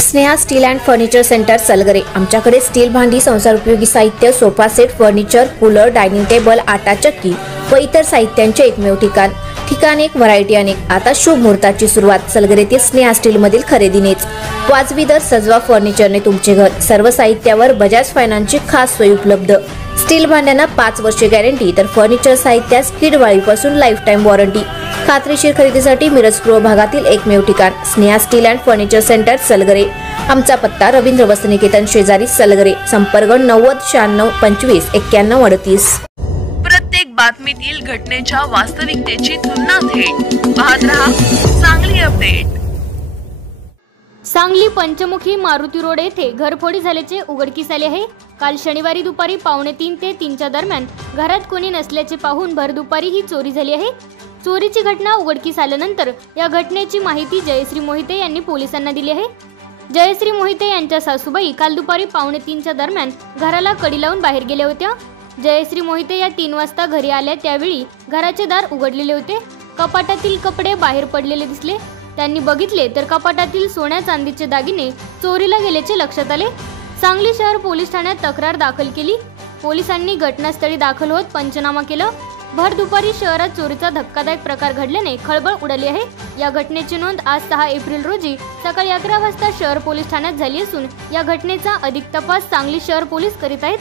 Sneha steel and furniture centre Salgare. आमच्याकडे steel भांडी, संसार उपयोगी साहित्य, sofa set, furniture, cooler, dining table, आटा चक्की व इतर साहित्यांचे एकमेव ठिकाण एक, व्हरायटी अनेक। आता शुभ मुहूर्ताची सुरुवात सलगरेतील स्नेहा स्टील मधील खरेदीनेच। वाजवी दर, सजवा फर्निचरने तुमचे घर। सर्व साहित्यावर बजाज फायनान्सची खास सोय उपलब्ध। स्टील भांड्यांना 5 वर्षे गॅरंटी, तर फर्निचर साहित्यास किडवाळीपासून लाईफ टाइम वॉरंटी। खात्रीशीर खरेदीसाठी मिरज पूर्व भागातील एकमेव ठिकाण Sneha steel and furniture centre Salgare. आमचा पत्ता रवींद्र वस्त्रनिकेतन शेजारी सलगरे। संपर्क 90 96 25 91 38। प्रत्येक बातमीतील घटनेच्या वास्तविकतेची तुलना थेट पाहत रहा सांगली अपडेट। सांगली पंचमुखी मारुती रोड येथे घरफोडी झाल्याचे उघडकीस आले आहे। काल शनिवारी दुपारी 2:45 ते 3च्या दरम्यान घरात कोणी नसल्याचे पाहून भर दुपारी ही चोरी झाली आहे। चोरीची घटना उघडकीस आल्यानंतर या घटनेची माहिती जयश्री मोहिते यांनी पोलिसांना दिली आहे। जयश्री मोहिते यांच्या सासूबाई काल दुपारी 2:45च्या दरम्यान घराला कडी लावून बाहेर गेल्या होत्या। जयश्री मोहिते या 3 वाजता घरी आल्या त्यावेळी घराचे दार उघडलेले होते। कपाटातील कपडे बाहेर पडलेले दिसले। त्यांनी बघितले तर कपाटातील सोन्या चांदीचे दागिने चोरीला गेल्याचे लक्षात आले। सांगली शहर पोलीस ठाण्यात तक्रार दाखल केली। पोलिसांनी घटनास्थळी दाखल होत पंचनामा केला। भर दुपारी शहरात चोरीचा धक्कादायक प्रकार घडल्याने खळबळ उडाली आहे। या घटनेची नोंद आज 6 एप्रिल रोजी सकाळी 11 वाजता शहर पोलीस ठाण्यात झाली असून या घटनेचा अधिक तपास सांगली शहर पोलीस करीत आहेत।